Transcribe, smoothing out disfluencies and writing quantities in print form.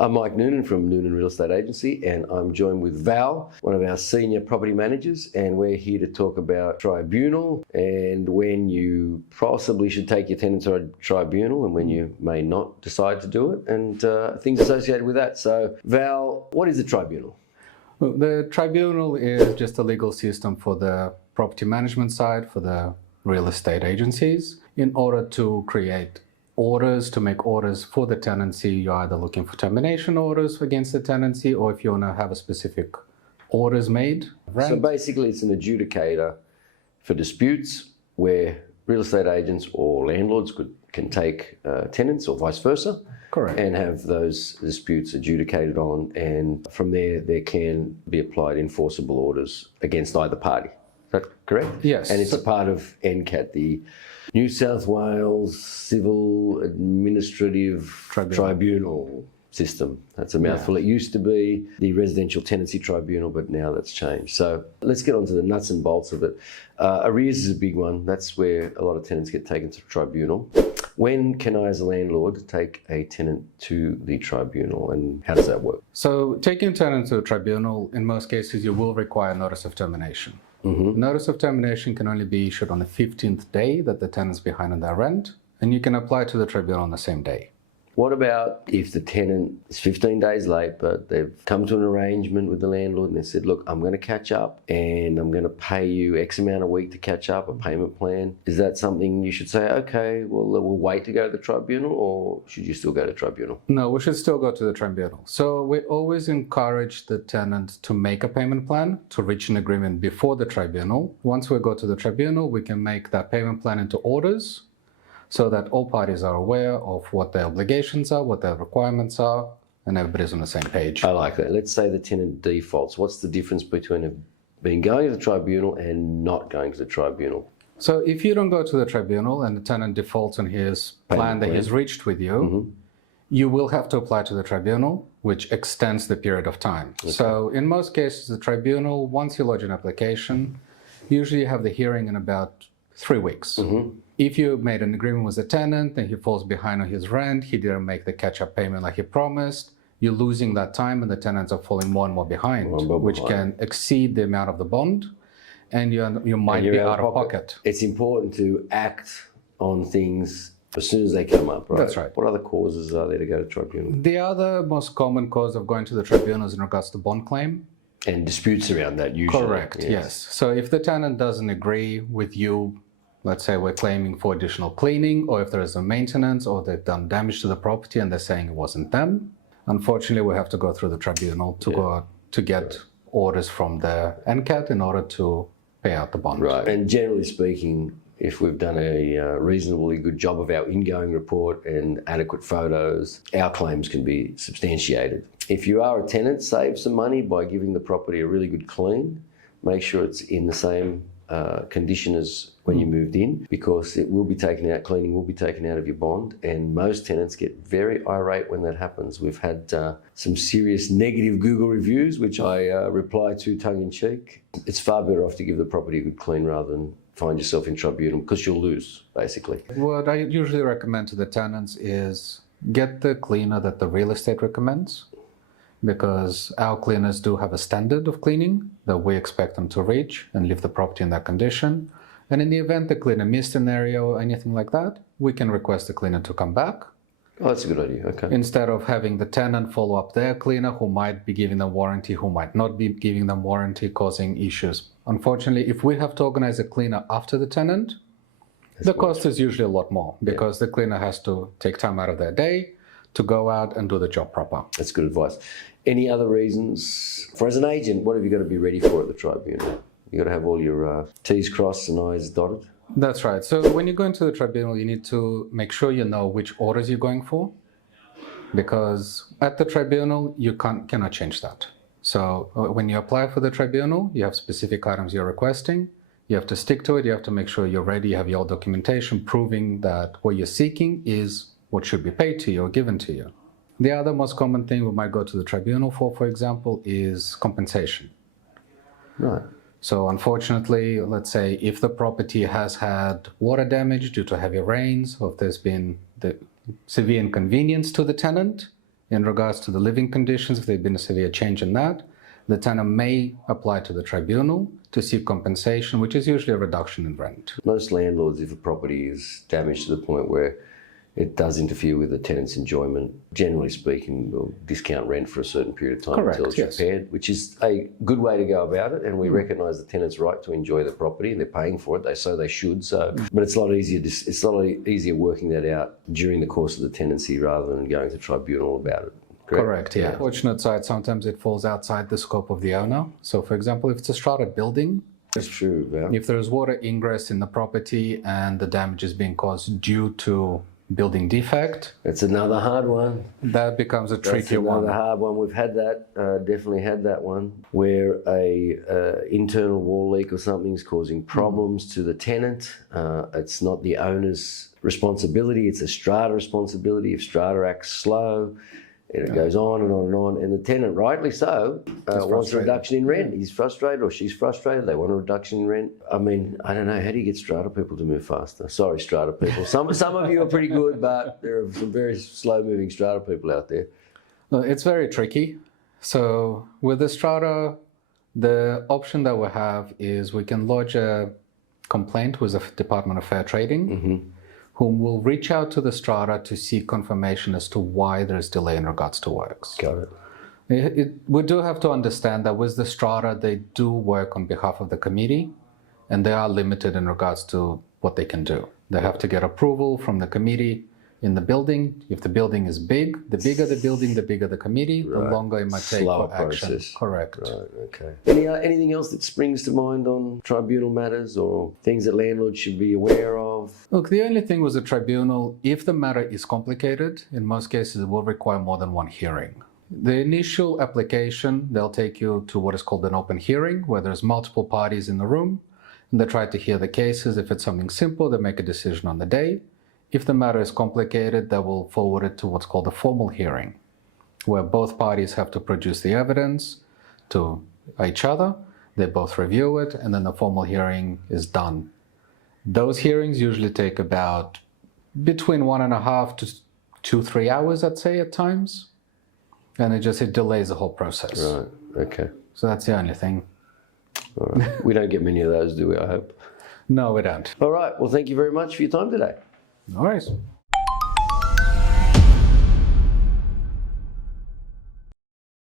I'm Mike Noonan from Noonan Real Estate Agency, and I'm joined with Val, one of our senior property managers, and we're here to talk about tribunal and when you possibly should take your tenant to a tribunal and when you may not decide to do it, and things associated with that. So, Val, what is a tribunal? Well, the tribunal is just a legal system for the property management side, for the real estate agencies, in order to create orders, to make orders for the tenancy. You're either looking for termination orders against the tenancy, or if you want to have a specific orders made. So basically it's an adjudicator for disputes where real estate agents or landlords can take tenants or vice versa. Correct. And have those disputes adjudicated on, and from there can be applied enforceable orders against either party. Is that correct? Yes. And it's a part of NCAT, the New South Wales Civil Administrative Tribunal system. That's a mouthful. Yeah. It used to be the Residential Tenancy Tribunal, but now that's changed. So let's get on to the nuts and bolts of it. Arrears is a big one. That's where a lot of tenants get taken to the tribunal. When can I, as a landlord, take a tenant to the tribunal, and how does that work? So taking a tenant to a tribunal, in most cases, you will require notice of termination. Mm-hmm. Notice of termination can only be issued on the 15th day that the tenant's behind on their rent, and you can apply to the tribunal on the same day. What about if the tenant is 15 days late, but they've come to an arrangement with the landlord and they said, look, I'm going to catch up and I'm going to pay you X amount a week to catch up, a payment plan. Is that something you should say, okay, well, we'll wait to go to the tribunal, or should you still go to tribunal? No, we should still go to the tribunal. So we always encourage the tenant to make a payment plan, to reach an agreement before the tribunal. Once we go to the tribunal, we can make that payment plan into orders, so that all parties are aware of what their obligations are, what their requirements are, and everybody's on the same page. I like that. Let's say the tenant defaults. What's the difference between being going to the tribunal and not going to the tribunal? So if you don't go to the tribunal and the tenant defaults on his plan that he's reached with you, mm-hmm. you will have to apply to the tribunal, which extends the period of time. Okay. So in most cases, the tribunal, once you lodge an application, usually you have the hearing in about 3 weeks. Mm-hmm. If you made an agreement with the tenant and he falls behind on his rent, he didn't make the catch-up payment like he promised, you're losing that time and the tenants are falling more and more behind, which can exceed the amount of the bond, and you might be out of pocket. It's important to act on things as soon as they come up, right? That's right. What other causes are there to go to tribunal? The other most common cause of going to the tribunal is in regards to bond claim. And disputes around that usually. Correct, yes. So if the tenant doesn't agree with you, let's say we're claiming for additional cleaning, or if there is a maintenance, or they've done damage to the property and they're saying it wasn't them, unfortunately we have to go through the tribunal to get orders from the NCAT in order to pay out the bond. Right, and generally speaking, if we've done a reasonably good job of our ingoing report and adequate photos, our claims can be substantiated. If you are a tenant, save some money by giving the property a really good clean. Make sure it's in the same condition as when you moved in, because it will be taken out, cleaning will be taken out of your bond, and most tenants get very irate when that happens. We've had some serious negative Google reviews, which I reply to tongue-in-cheek. It's far better off to give the property a good clean rather than find yourself in tribunal, because you'll lose, basically. What I usually recommend to the tenants is get the cleaner that the real estate recommends, because our cleaners do have a standard of cleaning that we expect them to reach and leave the property in that condition. And in the event the cleaner missed an area or anything like that, we can request the cleaner to come back. Oh, that's a good idea, okay. Instead of having the tenant follow up their cleaner who might be giving them warranty, who might not be giving them warranty, causing issues. Unfortunately, if we have to organize a cleaner after the tenant, the cost is usually a lot more, because the cleaner has to take time out of their day to go out and do the job proper. That's good advice. Any other reasons? For as an agent, what have you got to be ready for at the tribunal? You got to have all your T's crossed and I's dotted? That's right. So when you go into the tribunal, you need to make sure you know which orders you're going for, because at the tribunal, you cannot change that. So when you apply for the tribunal, you have specific items you're requesting. You have to stick to it. You have to make sure you're ready. You have your documentation proving that what you're seeking is what should be paid to you or given to you. The other most common thing we might go to the tribunal for example, is compensation. Right. So unfortunately, let's say if the property has had water damage due to heavy rains, or if there's been the severe inconvenience to the tenant, in regards to the living conditions, if there's been a severe change in that, the tenant may apply to the tribunal to seek compensation, which is usually a reduction in rent. Most landlords, if a property is damaged to the point where it does interfere with the tenant's enjoyment, generally speaking, will discount rent for a certain period of time Correct, until it's yes. repaired, which is a good way to go about it. And we recognise the tenant's right to enjoy the property, and they're paying for it. They should. But it's a lot easier. It's a lot easier working that out during the course of the tenancy rather than going to tribunal about it. Correct, yeah. Fortunate side, sometimes it falls outside the scope of the owner. So, for example, if it's a strata building, That's true. Yeah. if there is water ingress in the property and the damage is being caused due to building defect, It's another hard one. that becomes a That's trickier another one. hard one. We've had that, definitely had that one, where a internal wall leak or something is causing problems to the tenant. It's not the owner's responsibility, it's a strata responsibility. If strata acts slow, it goes on and on and on. And the tenant, rightly so, wants a frustrated. reduction in rent. He's frustrated or she's frustrated. They want a reduction in rent. I mean, I don't know. How do you get strata people to move faster? Sorry, strata people. Some of you are pretty good, but there are some very slow-moving strata people out there. No, it's very tricky. So with the strata, the option that we have is we can lodge a complaint with the Department of Fair Trading, whom will reach out to the strata to seek confirmation as to why there's delay in regards to works. Got it. We do have to understand that with the strata, they do work on behalf of the committee, and they are limited in regards to what they can do. They have to get approval from the committee in the building. If the building is big, the bigger the building, the bigger the committee, the longer it might take Slower for action. process. Correct. Right, okay. Anything else that springs to mind on tribunal matters or things that landlords should be aware of? Look, the only thing with the tribunal, if the matter is complicated, in most cases it will require more than one hearing. The initial application, they'll take you to what is called an open hearing, where there's multiple parties in the room, and they try to hear the cases. If it's something simple, they make a decision on the day. If the matter is complicated, they will forward it to what's called a formal hearing, where both parties have to produce the evidence to each other. They both review it, and then the formal hearing is done. Those hearings usually take about between 1.5 to 3 hours, I'd say, at times. And it delays the whole process. Right, okay. So that's the only thing. All right. We don't get many of those, do we, I hope? No, we don't. All right. Well, thank you very much for your time today. No worries.